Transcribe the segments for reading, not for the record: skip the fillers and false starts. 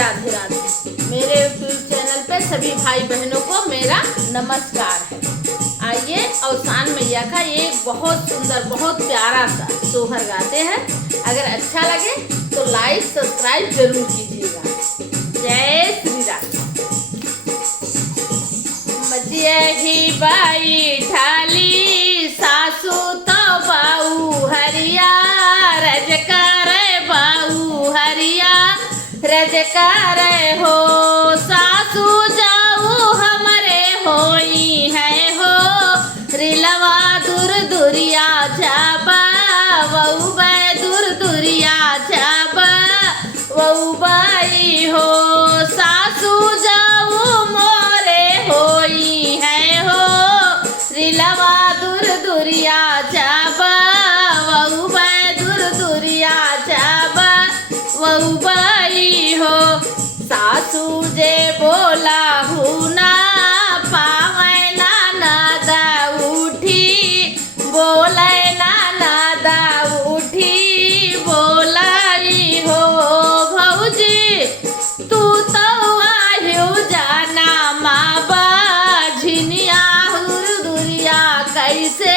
राधे राधे। मेरे YouTube channel पे सभी भाई बहनों को मेरा नमस्कार है। आइए अवसान मैया का एक बहुत सुंदर बहुत प्यारा सा सोहर गाते हैं। अगर अच्छा लगे तो लाइक सब्सक्राइब जरूर कीजिएगा। जय श्री राम। मजियही बाई ढाली सासू तो बाऊ हरिया रजकार बाऊ हरिया रजकार हो सासू जाऊ हमरे होई है हो रिलवा दूर दुरिया जाबा वऊ बाई दूर दुरिया जाबा वऊ बाई हो सासू जाऊ मोरे होई है हो रिलवा दूर दुरिया जाबा वऊ बाई दूर दुरिया जाबा वऊ बाई हो सासू जे बोला हुना पावे नादा उठी बोले नादा उठी बोलाई हो भौजी तू तो आयु जाना माँ बाझिनिया दुरिया कैसे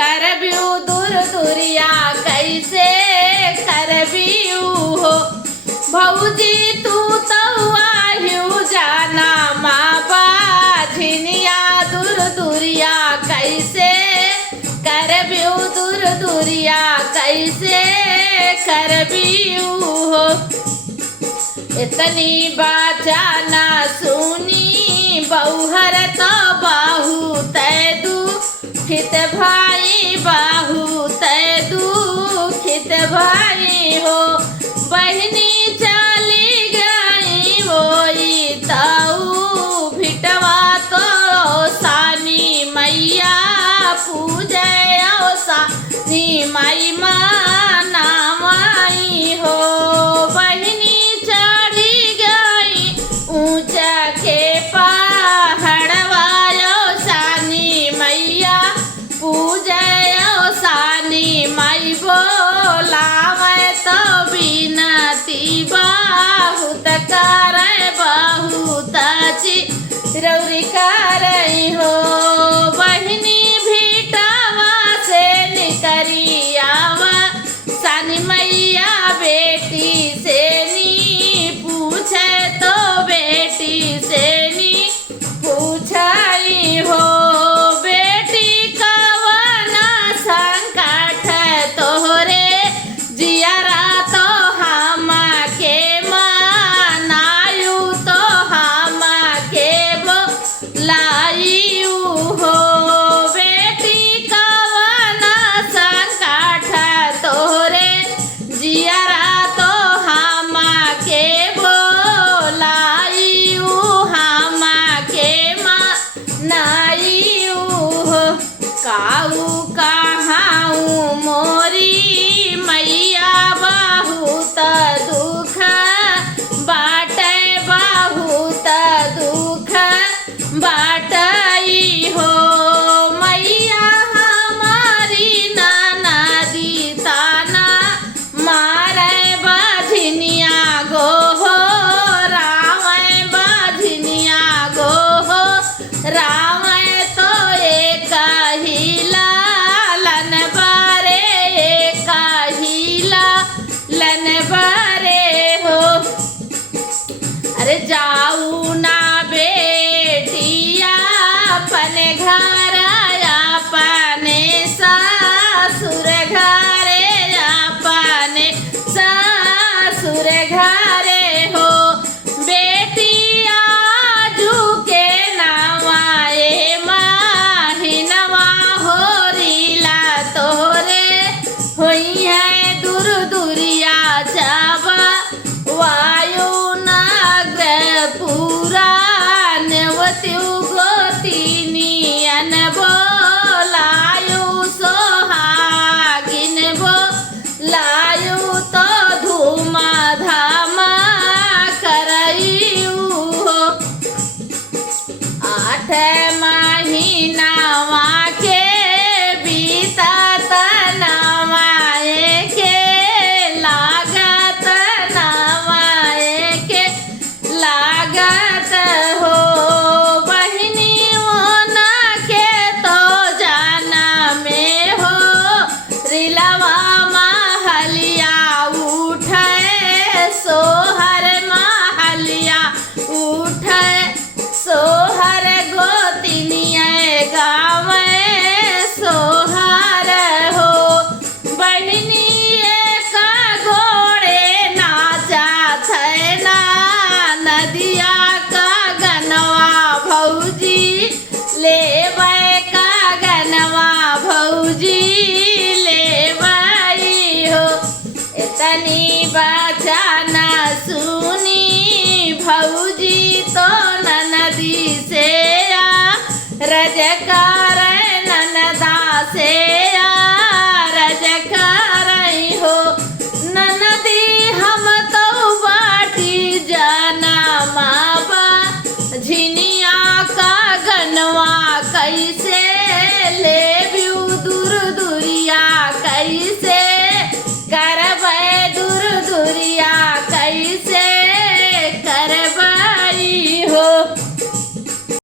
करबियू दूर दुरिया कैसे करबियू हो भौजी तू तो आयु जाना माँ बाझिनिया दूर दुरिया कैसे करबियू दूर दुरिया कैसे करबियू हो इतनी बाचाना सुनी बहुहर तो बाहू तैदू खित भाई बाहू तैदू खित भाई हो बहनी चली गई वोई ताऊ भिटवा तो सानी मैया पूजे सानी माई माना माई हो बहनी चढ़ी गई ऊंचा के पहाड़वायो सानी मैया पूजे सानी माई बोलावे तो बिनती बहुत करे बहुत रौरी करई हो बहनी भिटवा से निकरी आवा सानी मैया बेटी से नी पूछे तो बेटी से नी पूछाई हो बेटी कवना संकट तोहरे जियरा तो हम के मनायु तो हम के बोलायु हो बेटी कवना संकट तोहरे जियरा तो हम के बोलायु हम के मनायु हो काऊ कहाऊ मोरी मैया बहुत दुख बाटे बहुत दुख बाटई हो मैया हमारी नाना दी ताना मारे बाझिनिया गो हो रावण बाझिनिया गो हो रावण तो एक ही लालन बारे एक ही लालन बारे हो अरे जाऊ ना बेटिया अपने घर अपने ससुर घरे अपने ससुर घरे हो बेटिया झुके नवाए माहिनवा हो रीला तोरे होई है दूर दुरिया जावा वायु नागर पूरा नवत्यु गोतिनी बोलायु सोहागिन बोलायु तो धूम धाम भाई